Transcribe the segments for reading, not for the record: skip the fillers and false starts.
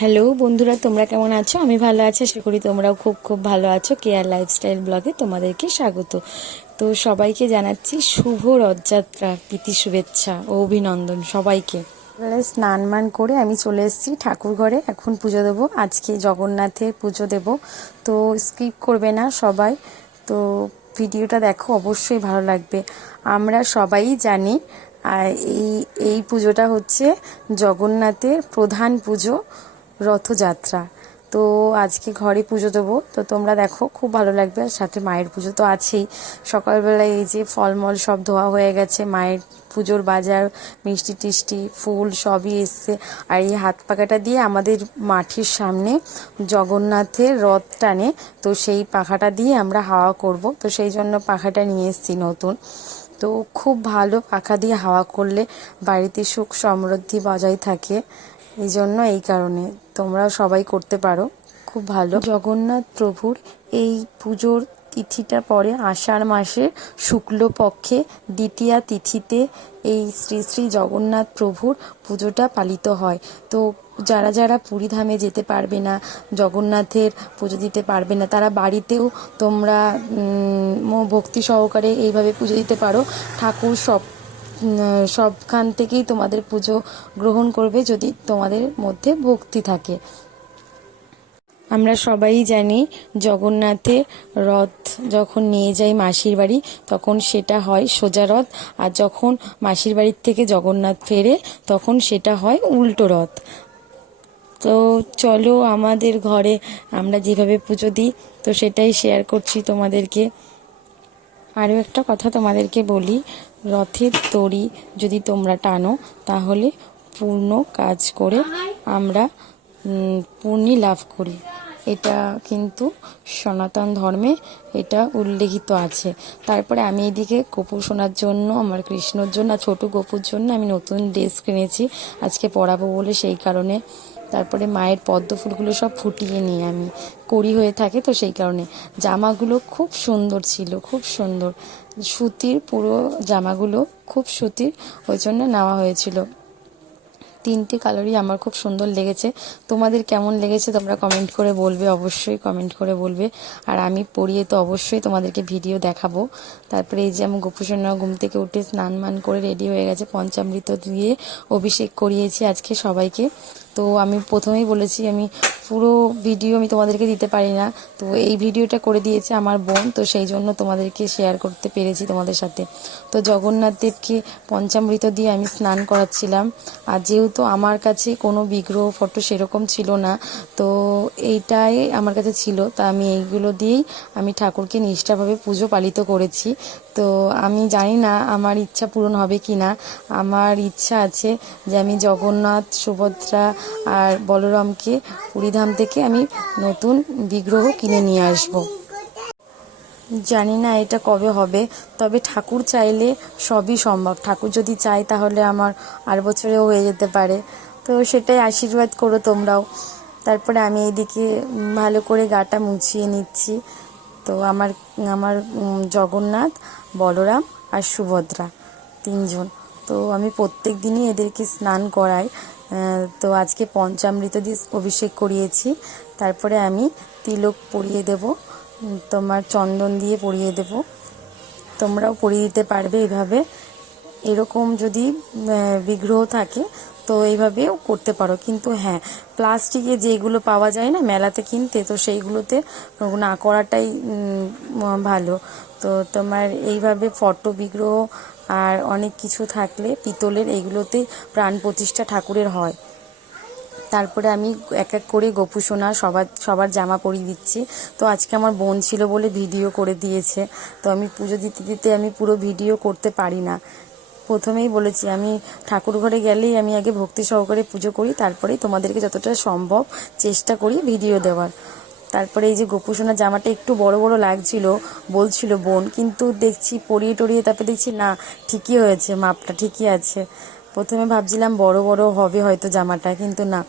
Hello বন্ধুরা, তোমরা কেমন আছো? আমি ভালো আছি, আশা করি তোমরাও খুব খুব ভালো আছো। কেয়ার লাইফস্টাইল ব্লগে তোমাদেরকে স্বাগত। তো সবাইকে জানাচ্ছি শুভ রথযাত্রা, প্রীতি শুভেচ্ছা ও অভিনন্দন সবাইকে। স্নান মান করে আমি চলে এসেছি ঠাকুর ঘরে, এখন পুজো দেবো। আজকে জগন্নাথের পুজো দেব, তো স্কিপ করবে না সবাই। তো ভিডিওটা দেখো, অবশ্যই ভালো লাগবে। আমরা সবাই জানি আর এই এই পুজোটা হচ্ছে জগন্নাথের প্রধান পুজো, রথযাত্রা। তো আজকে ঘরে পুজো দেবো, তো তোমরা দেখো, খুব ভালো লাগবে। আর সাথে মায়ের পুজো তো আছেই। সকালবেলায় এই যে ফলমল সব ধোয়া হয়ে গেছে, মায়ের পুজোর বাজার, মিষ্টি টিষ্টি ফুল সবই এসছে। আর এই হাত পাখাটা দিয়ে আমাদের মাঠের সামনে জগন্নাথের রথ টানে, তো সেই পাখাটা দিয়ে আমরা হাওয়া করব। তো সেই জন্য পাখাটা নিয়ে এসেছি নতুন। তো খুব ভালো, পাখা দিয়ে হাওয়া করলে বাড়িতে সুখ সমৃদ্ধি বজায় থাকে। এই জন্য, এই কারণে তোমরা সবাই করতে পারো, খুব ভালো। জগন্নাথ প্রভুর এই পুজোর তিথিটা পড়ে আষাঢ় মাসের শুক্লপক্ষে দ্বিতীয়া তিথিতে এই শ্রী শ্রী জগন্নাথ প্রভুর পুজোটা পালিত হয়। তো যারা যারা পুরী ধামে যেতে পারবে না, জগন্নাথের পুজো দিতে পারবে না, তারা বাড়িতেও তোমরা ভক্তি সহকারে এইভাবে পুজো দিতে পারো। ঠাকুর সবখান থেকেই তোমাদের পুজো গ্রহণ করবে, যদি তোমাদের মধ্যে ভক্তি থাকে। আমরা সবাই জানি জগন্নাথের রথ যখন নিয়ে যাই মাসির বাড়ি, তখন সেটা হয় সোজা রথ। আর যখন মাসির বাড়ির থেকে জগন্নাথ ফেরে, তখন সেটা হয় উল্টো রথ। তো চলো, আমাদের ঘরে আমরা যেভাবে পুজো দিই, তো সেটাই শেয়ার করছি তোমাদেরকে। আরও একটা কথা তোমাদেরকে বলি, রথের দড়ি যদি তোমরা টানো, তাহলে পূর্ণ কাজ করে আমরা পুণ্যি লাভ করি। এটা কিন্তু সনাতন ধর্মে এটা উল্লেখিত আছে। তারপরে আমি এদিকে গোপু সোনার জন্য, আমার কৃষ্ণর জন্য, ছোট গোপুর জন্য আমি নতুন ড্রেস কিনেছি আজকে পরাবো বলে, সেই কারণে। তারপরে মায়ের পদ্ম ফুলগুলো সব ফুটিয়ে নিয়ে আমি করি হয়ে থাকে, তো সেই কারণে জামাগুলো খুব সুন্দর ছিল, খুব সুন্দর সুতির, পুরো জামাগুলো খুব সুতির, ওই জন্য নেওয়া হয়েছিল। তিনটে কালারই আমার খুব সুন্দর লেগেছে। তোমাদের কেমন লেগেছে তোমরা কমেন্ট করে বলবে, অবশ্যই কমেন্ট করে বলবে। আর আমি পরিয়ে তো অবশ্যই তোমাদেরকে ভিডিও দেখাবো। তারপরে এই যে আমি গোপুসোনা ঘুম থেকে উঠে স্নান মান করে রেডি হয়ে গেছে, পঞ্চামৃত দিয়ে অভিষেক করিয়েছি আজকে সবাইকে। তো আমি প্রথমেই বলেছি, আমি পুরো ভিডিও আমি তোমাদেরকে দিতে পারি না, তো এই ভিডিওটা করে দিয়েছে আমার বোন, তো সেই জন্য তোমাদেরকে শেয়ার করতে পেরেছি তোমাদের সাথে। তো জগন্নাথ দেবকে পঞ্চামৃত দিয়ে আমি স্নান করাচ্ছিলাম। আর যেহেতু আমার কাছে কোনো বিগ্রহ ফটো সেরকম ছিল না, তো এইটাই আমার কাছে ছিল, তা আমি এইগুলো দিয়েই আমি ঠাকুরকে নিষ্ঠাভাবে পুজো পালিত করেছি। তো আমি জানি না আমার ইচ্ছা পূরণ হবে কি না। আমার ইচ্ছা আছে যে আমি জগন্নাথ, সুভদ্রা আর বলরামকে পুরীধাম থেকে আমি নতুন বিগ্রহ কিনে নিয়ে আসব। জানি না এটা কবে হবে, তবে ঠাকুর চাইলে সবই সম্ভব। ঠাকুর যদি চায় তাহলে আমার আর বছরেও হয়ে যেতে পারে, তো সেটাই আশীর্বাদ করো তোমরাও। তারপরে আমি এইদিকে ভালো করে গাটা মুছিয়ে নিচ্ছি। তো আমার আমার জগন্নাথ, বলরাম আর সুভদ্রা তিনজন, তো আমি প্রত্যেক দিনই এদেরকে স্নান করাই। তো আজকে পঞ্চামৃত দিয়ে অভিষেক করিয়েছি। তারপরে আমি তিলক পরিয়ে দেব, তোমার চন্দন দিয়ে পরিয়ে দেব। তোমরাও পরিয়ে দিতে পারবে এইভাবে। এরকম যদি বিগ্রহ থাকে তো এইভাবেও করতে পারো, কিন্তু হ্যাঁ, প্লাস্টিকে যেগুলো পাওয়া যায় না মেলাতে কিনতে, তো সেইগুলোতে না করাটাই ভালো। তো তোমার এইভাবে ফটো বিগ্রহ আর অনেক কিছু থাকলে পিতলের, এইগুলোতে প্রাণ প্রতিষ্ঠা ঠাকুরের হয়। তারপরে আমি এক এক করে গোপুসোনা সবার জামা পরিয়ে দিচ্ছি। তো আজকে আমার বোন ছিল বলে ভিডিও করে দিয়েছে, তো আমি পুজো দিতে দিতে আমি পুরো ভিডিও করতে পারি না। প্রথমেই বলেছি, আমি ঠাকুর ঘরে গেলেই আমি আগে ভক্তি সহকারে পুজো করি, তারপরেই তোমাদেরকে যতটা সম্ভব চেষ্টা করি ভিডিও দেওয়ার। তারপরে এই যে গোপুসোনার জামাটা একটু বড় বড় লাগছিল বলছিল বোন, কিন্তু দেখছি পরিয়ে টরিয়ে তারপরে দেখছি না, ঠিকই হয়েছে, মাপটা ঠিকই আছে। প্রথমে ভাবছিলাম বড় বড় হবে হয়তো জামাটা, কিন্তু না,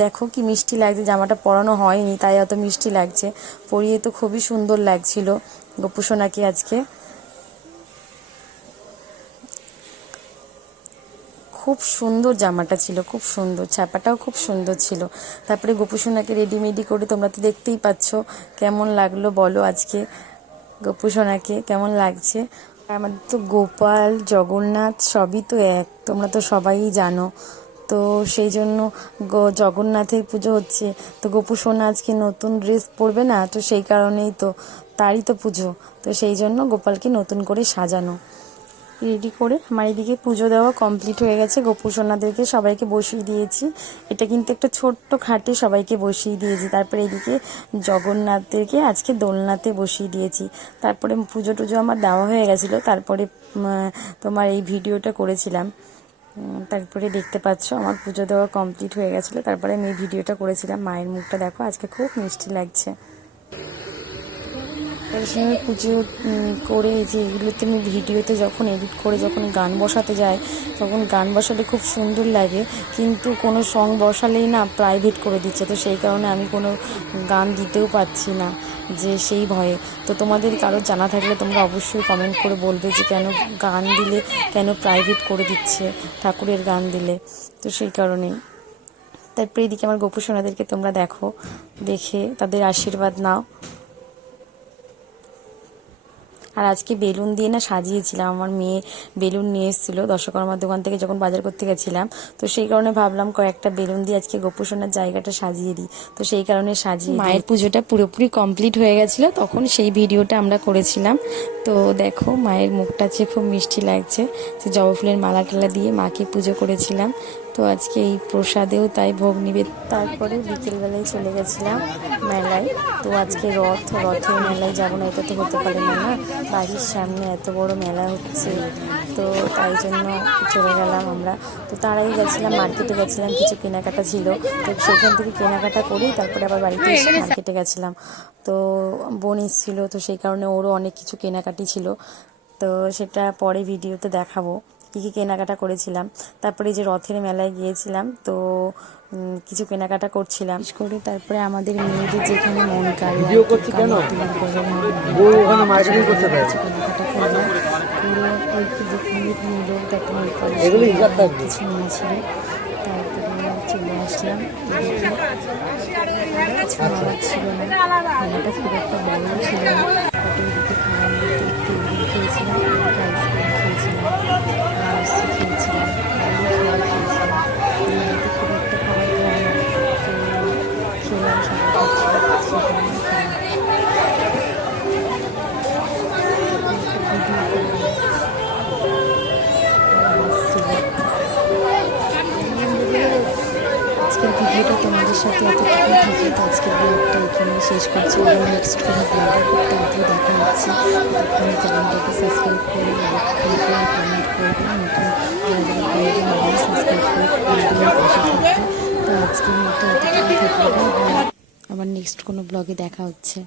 দেখো কি মিষ্টি লাগছে। জামাটা পরানো হয়নি তাই অত মিষ্টি লাগছে, পরিয়ে তো খুবই সুন্দর লাগছিল গোপুসোনাকে আজকে। খুব সুন্দর জামাটা ছিল, খুব সুন্দর, ছাপাটাও খুব সুন্দর ছিল। তারপরে গোপুসোনাকে রেডিমেডি করে তোমরা তো দেখতেই পাচ্ছ কেমন লাগলো বলো। আজকে গোপুসোনাকে কেমন লাগছে? আমাদের তো গোপাল জগন্নাথ সবই তো এক, তোমরা তো সবাই জানো। তো সেই জন্য জগন্নাথের পুজো হচ্ছে, তো গোপুসোনা আজকে নতুন ড্রেস পরবে না, তো সেই কারণেই তো, তারই তো পুজো, তো সেই জন্য গোপালকে নতুন করে সাজানো। রেডি করে আমার এদিকে পুজো দেওয়া কমপ্লিট হয়ে গেছে। গোপুসোনাদেরকে সবাইকে বসিয়ে দিয়েছি। এটা কিন্তু একটা ছোট্ট খাটে সবাইকে বসিয়ে দিয়েছি। তারপরে এদিকে জগন্নাথদেরকে আজকে দোলনাতে বসিয়ে দিয়েছি। তারপরে পুজো টুজো আমার দেওয়া হয়ে গেছিলো। তারপরে তোমার এই ভিডিওটা করেছিলাম। তারপরে দেখতে পাচ্ছ আমার পুজো দেওয়া কমপ্লিট হয়ে গেছিলো। তারপরে আমি এই ভিডিওটা করেছিলাম। মায়ের মুখটা দেখো, আজকে খুব মিষ্টি লাগছে। সময় পুজো করে যে এগুলোতে আমি ভিডিওতে যখন এডিট করে যখন গান বসাতে যাই, তখন গান বসালে খুব সুন্দর লাগে, কিন্তু কোনো সং বসালেই না প্রাইভেট করে দিচ্ছে। তো সেই কারণে আমি কোনো গান দিতেও পারছি না, যে সেই ভয়ে। তো তোমাদের কারো জানা থাকলে তোমরা অবশ্যই কমেন্ট করে বলবে যে কেন গান দিলে কেন প্রাইভেট করে দিচ্ছে ঠাকুরের গান দিলে। তো সেই কারণেই। তারপরে এদিকে আমার গোপুসোনাদেরকে তোমরা দেখো, দেখে তাদের আশীর্বাদ নাও। আর আজকে বেলুন দিয়ে না সাজিয়েছিলাম, আমার মেয়ে বেলুন নিয়ে এসেছিলো দশকর্মার দোকান থেকে যখন বাজার করতে গেছিলাম। তো সেই কারণে ভাবলাম কয়েকটা বেলুন দিয়ে আজকে গোপুসোনার জায়গাটা সাজিয়ে দিই, তো সেই কারণে সাজিয়ে। মায়ের পুজোটা পুরোপুরি কমপ্লিট হয়ে গেছিলো, তখন সেই ভিডিওটা আমরা করেছিলাম। তো দেখো মায়ের মুখটা আছে, খুব মিষ্টি লাগছে। যে জবা ফুলের মালা টালা দিয়ে মাকে পুজো করেছিলাম। তো আজকে এই প্রসাদেও তাই ভোগ নিবে। তারপরে বিকেলবেলায় চলে গেছিলাম মেলায়। তো আজকে রথের মেলায় যাবো না, এটা তো হতে পারে না, না বাড়ির সামনে এত বড় মেলা হচ্ছে, তো তাই জন্য চলে গেলাম আমরা। তো তার আগে গেছিলাম মার্কেটে, গেছিলাম কিছু কেনাকাটা ছিল, তো সেখান থেকে কেনাকাটা করেই তারপরে আবার বাড়িতে এসে মার্কেটে গেছিলাম। তো বোন এসেছিল, তো সেই কারণে ওরও অনেক কিছু কেনাকাটি ছিল, তো সেটা পরে ভিডিওতে দেখাবো কী কী কেনাকাটা করেছিলাম। তারপরে যে রথের মেলায় গিয়েছিলাম, তো কিছু কেনাকাটা করছিলাম করে। তারপরে আমাদের মেয়েদের যেখানে মন কাড়ে কেনাকাটা করলাম, করে ওই নিল, তারপরে কিছু নিয়েছিল। তারপরে চলে আসলাম এদিকে, কিছু নেওয়ার ছিল না, মেলাটা খুব একটা বড় ছিল না। তারপরে এদিকে খাওয়ার মধ্যে একটু খেয়েছিলাম, এদিকে আইসক্রিম খেয়েছিলাম, লস্যি খেয়েছিলাম, খাবার খেয়েছিলাম। মেলাতে খুব একটা খাবার খাওয়া না, তো খেলাম, সবাই খাচ্ছিল, সেখানে খেলাম। আজকের ভিডিওটা তোমাদের সাথে এতটুকুই থাকবে। তো আজকের ব্লগটা এখানে শেষ করছি, এবং নেক্সট কোনো ব্লগে খুব তাড়াতাড়ি দেখা হচ্ছে। ততক্ষণ চ্যানেলটাকে সাবস্ক্রাইব করে লাইক করবে, কমেন্ট করবে, নতুন যারা সাবস্ক্রাইব করে ভিডিওর পাশে থাকবে। তো আজকের মতো এতটুকুই থাকবে, আবার নেক্সট কোনো ব্লগে দেখা হচ্ছে।